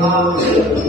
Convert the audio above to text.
Oh.